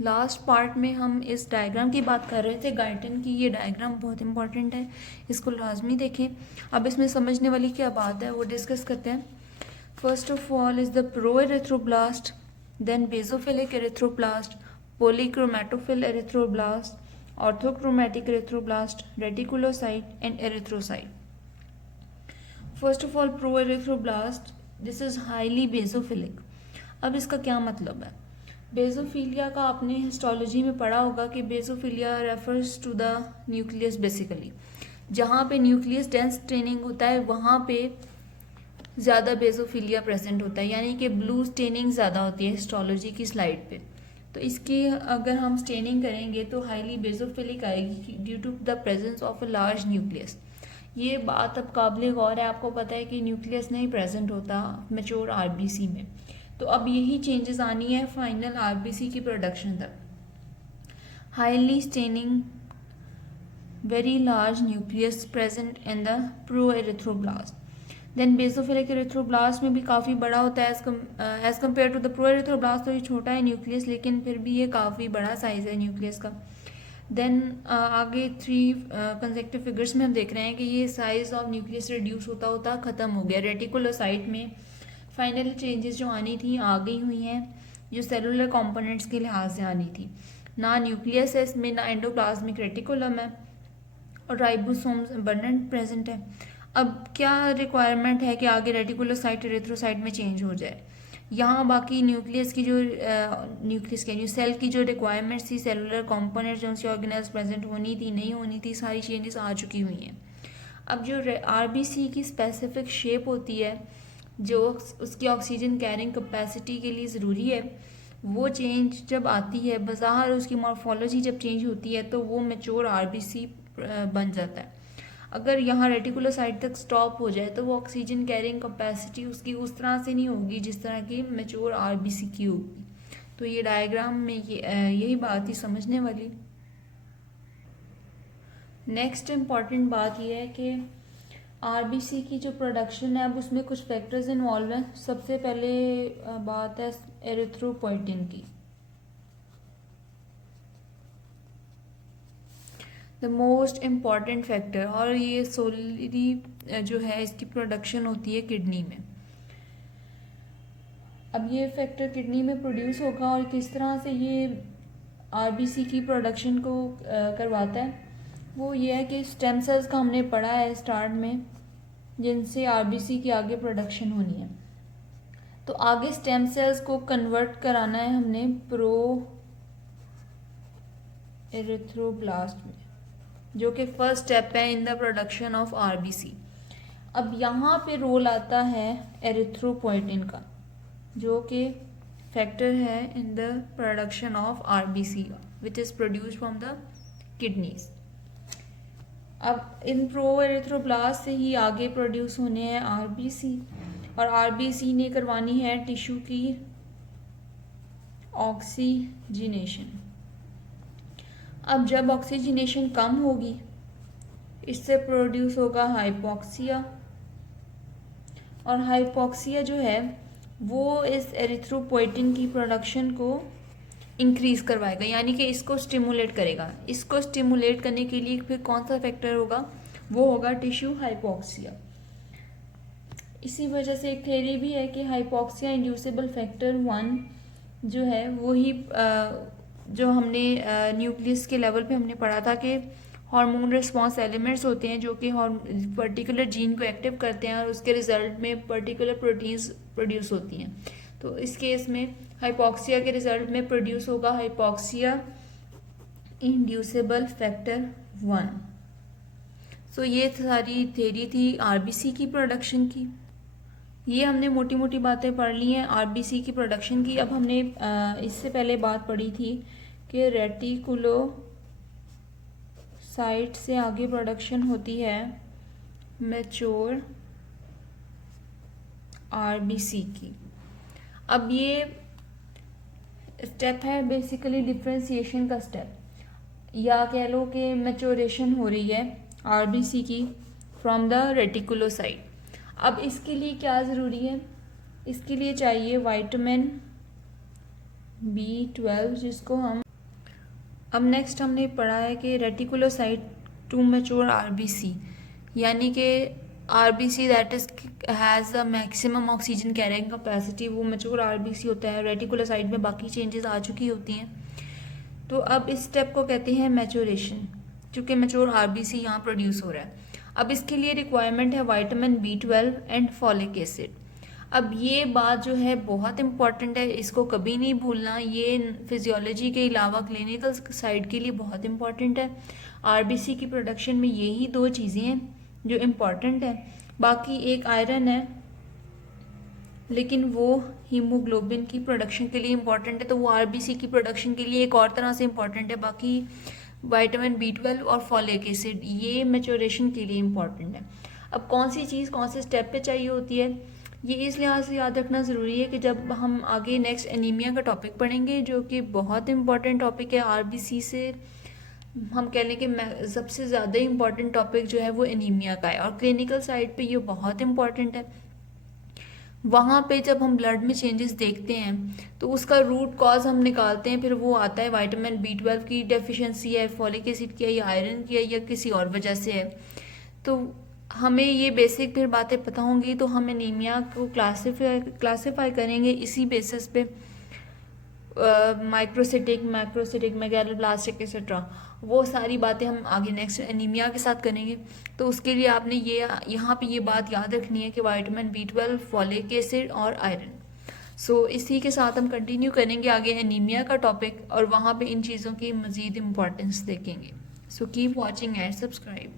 Last part में हम इस डायग्राम की बात कर रहे थे, गाइटन की। ये डायग्राम बहुत इंपॉर्टेंट है, इसको लाजमी देखें। अब इसमें समझने वाली क्या बात है वो डिस्कस करते हैं। First of all is the pro erythroblast, then basophilic erythroblast, polychromatophil erythroblast, orthochromatic erythroblast, reticulocyte and erythrocyte. First of all pro erythroblast, this is highly basophilic. अब इसका क्या मतलब है? बेसोफिलिया का आपने हिस्टोलॉजी में पढ़ा होगा कि basophilia refers to the nucleus basically. जहाँ पे न्यूक्लियस डेंस स्टेनिंग होता है वहाँ पे ज़्यादा बेसोफिलिया प्रेजेंट होता है, यानी कि ब्लू स्टेनिंग ज़्यादा होती है हिस्टोलॉजी की स्लाइड पे। तो इसकी अगर हम स्टेनिंग करेंगे तो हाईली बेसोफिलिक आएगी due to the presence of a large nucleus. ये बात अब काबिल गौर है, आपको पता है कि न्यूक्लियस नहीं प्रेजेंट होता मैच्योर आरबीसी में। तो अब यही चेंजेस आनी है फाइनल आरबीसी की प्रोडक्शन तक। Highly staining very large nucleus present in the pro erythroblast. Then basophilic erythroblast में भी काफ़ी बड़ा होता है as compare to the pro erythroblast. तो ये छोटा है न्यूक्लियस, लेकिन फिर भी ये काफ़ी बड़ा साइज है न्यूक्लियस का। देन आगे 3 कंसेक्टिव फिगर्स में हम देख रहे हैं कि ये साइज ऑफ न्यूक्लियस रिड्यूस होता होता ख़त्म हो गया। रेटिकुलोसाइट में फाइनल चेंजेस जो आनी थी आ गई हुई हैं, जो सेलुलर कंपोनेंट्स के लिहाज से आनी थी। ना न्यूक्लियस है इसमें, ना एंडोप्लाज्मिक रेटिकुलम है, और राइबोसोम्स अबंडेंट प्रेजेंट है। अब क्या रिक्वायरमेंट है कि आगे रेटिकुलोसाइट एरिथ्रोसाइट में चेंज हो जाए? यहाँ बाकी न्यूक्लियस की जो न्यूक्लियस के सेल की जो रिक्वायरमेंट्स थी, सेलुलर कंपोनेंट जो उनकी ऑर्गेनेल्स प्रेजेंट होनी थी नहीं होनी थी, सारी चेंजेस आ चुकी हुई हैं। अब जो आरबीसी की स्पेसिफिक शेप होती है, जो उसकी ऑक्सीजन कैरिंग कैपेसिटी के लिए ज़रूरी है, वो चेंज जब आती है, बज़ाहिर उसकी मॉर्फोलॉजी जब चेंज होती है तो वो मैच्योर आरबीसी बन जाता है। अगर यहाँ रेटिकुलोसाइट तक स्टॉप हो जाए तो वो ऑक्सीजन कैरिंग कैपेसिटी उसकी उस तरह से नहीं होगी जिस तरह की मैच्योर आरबीसी की होगी। तो ये डायग्राम में यही बात ही समझने वाली। नेक्स्ट इम्पॉर्टेंट बात यह है कि आरबीसी की जो प्रोडक्शन है अब उसमें कुछ फैक्टर्स इन्वॉल्व हैं। सबसे पहले बात है एरिथ्रोपोइटिन की। द मोस्ट इम्पॉर्टेंट फैक्टर, और ये सोलरी जो है इसकी प्रोडक्शन होती है किडनी में। अब ये फैक्टर किडनी में प्रोड्यूस होगा और किस तरह से ये आरबीसी की प्रोडक्शन को करवाता है, वो ये है कि स्टेम सेल्स का हमने पढ़ा है स्टार्ट में, जिनसे आरबीसी की आगे प्रोडक्शन होनी है। तो आगे स्टेम सेल्स को कन्वर्ट कराना है हमने प्रो एरिथ्रोब्लास्ट में, जो कि फर्स्ट स्टेप है in the production of RBC. अब यहाँ पे रोल आता है एरिथ्रोपोइटिन का, जो कि फैक्टर है in the production of RBC which is produced from the kidneys. अब इन प्रो एरिथ्रोब्लास्ट से ही आगे प्रोड्यूस होने हैं आरबीसी, और आरबीसी ने करवानी है टिश्यू की ऑक्सीजनेशन। अब जब ऑक्सीजनेशन कम होगी, इससे प्रोड्यूस होगा हाइपोक्सिया, और हाइपोक्सिया जो है वो इस एरिथ्रोपोइटिन की प्रोडक्शन को इंक्रीज करवाएगा, यानी कि इसको स्टिमुलेट करेगा। इसको स्टिमुलेट करने के लिए फिर कौन सा फैक्टर होगा? वो होगा टिश्यू हाइपोक्सिया। इसी वजह से एक थ्योरी भी है कि हाइपोक्सिया इंड्यूसिबल फैक्टर 1 जो है वही जो हमने न्यूक्लियस के लेवल पे हमने पढ़ा था कि हार्मोन रिस्पॉन्स एलिमेंट्स होते हैं जो कि पर्टिकुलर जीन को एक्टिव करते हैं और उसके रिजल्ट में पर्टिकुलर प्रोटीन्स प्रोड्यूस होती हैं। तो इस केस में हाइपोक्सिया के रिजल्ट में प्रोड्यूस होगा हाइपोक्सिया इंड्यूसिबल फैक्टर 1। सो ये सारी थ्योरी थी आरबीसी की प्रोडक्शन की। ये हमने मोटी मोटी बातें पढ़ ली हैं आरबीसी की प्रोडक्शन की। अब हमने इससे पहले बात पढ़ी थी कि रेटिकुलोसाइट से आगे प्रोडक्शन होती है मैच्योर आरबीसी की। अब ये स्टेप है बेसिकली डिफ्रेंसिएशन का स्टेप, या कह लो कि मैच्योरेशन हो रही है आरबीसी की फ्रॉम द रेटिकुलोसाइट। अब इसके लिए क्या ज़रूरी है? इसके लिए चाहिए विटामिन B12, जिसको हम अब नेक्स्ट हमने पढ़ा है कि रेटिकुलोसाइट टू मैच्योर आरबीसी, यानी कि RBC that is has a maximum oxygen carrying capacity, वो मैच्योर आरबीसी होता है। रेटिकुलोसाइट में बाकी चेंजेस आ चुकी होती हैं। तो अब इस स्टेप को कहते हैं मैच्योरेशन, क्योंकि मैच्योर आरबीसी यहाँ प्रोड्यूस हो रहा है। अब इसके लिए रिक्वायरमेंट है vitamin B12 and folic acid. अब ये बात जो है बहुत इंपॉर्टेंट है, इसको कभी नहीं भूलना। ये फिजियोलॉजी के अलावा क्लिनिकल साइड के लिए बहुत इंपॉर्टेंट है। आरबीसी की प्रोडक्शन में यही दो चीज़ें हैं जो इम्पॉर्टेंट है। बाकी एक आयरन है, लेकिन वो हीमोग्लोबिन की प्रोडक्शन के लिए इम्पॉर्टेंट है, तो वो आरबीसी की प्रोडक्शन के लिए एक और तरह से इम्पॉर्टेंट है। बाकी विटामिन B12 और फॉलिक एसिड ये मैच्योरेशन के लिए इम्पॉर्टेंट है। अब कौन सी चीज़ कौन से स्टेप पे चाहिए होती है, ये इस लिहाज से याद रखना ज़रूरी है कि जब हम आगे नेक्स्ट एनीमिया का टॉपिक पढ़ेंगे, जो कि बहुत इंपॉर्टेंट टॉपिक है, आरबीसी से हम कह लें कि सबसे ज़्यादा इंपॉर्टेंट टॉपिक जो है वो एनीमिया का है, और क्लिनिकल साइड पे ये बहुत इंपॉर्टेंट है। वहाँ पे जब हम ब्लड में चेंजेस देखते हैं तो उसका रूट कॉज हम निकालते हैं, फिर वो आता है विटामिन B12 की डेफिशिएंसी है, फॉलिक एसिड की है, या आयरन की है, या किसी और वजह से है। तो हमें ये बेसिक फिर बातें पता होंगी तो हम एनीमिया को क्लासिफाई करेंगे इसी बेसिस पे, माइक्रोसिटिक, मैक्रोसिटिक, मेगालोब्लास्टिक एक्सेट्रा। वो सारी बातें हम आगे नेक्स्ट एनीमिया के साथ करेंगे। तो उसके लिए आपने ये यहाँ पे ये बात याद रखनी है कि विटामिन B12, फॉलिक एसिड और आयरन। सो इसी के साथ हम कंटिन्यू करेंगे आगे एनीमिया का टॉपिक, और वहाँ पे इन चीज़ों की मज़ीद इम्पॉर्टेंस देखेंगे। So keep watching and subscribe.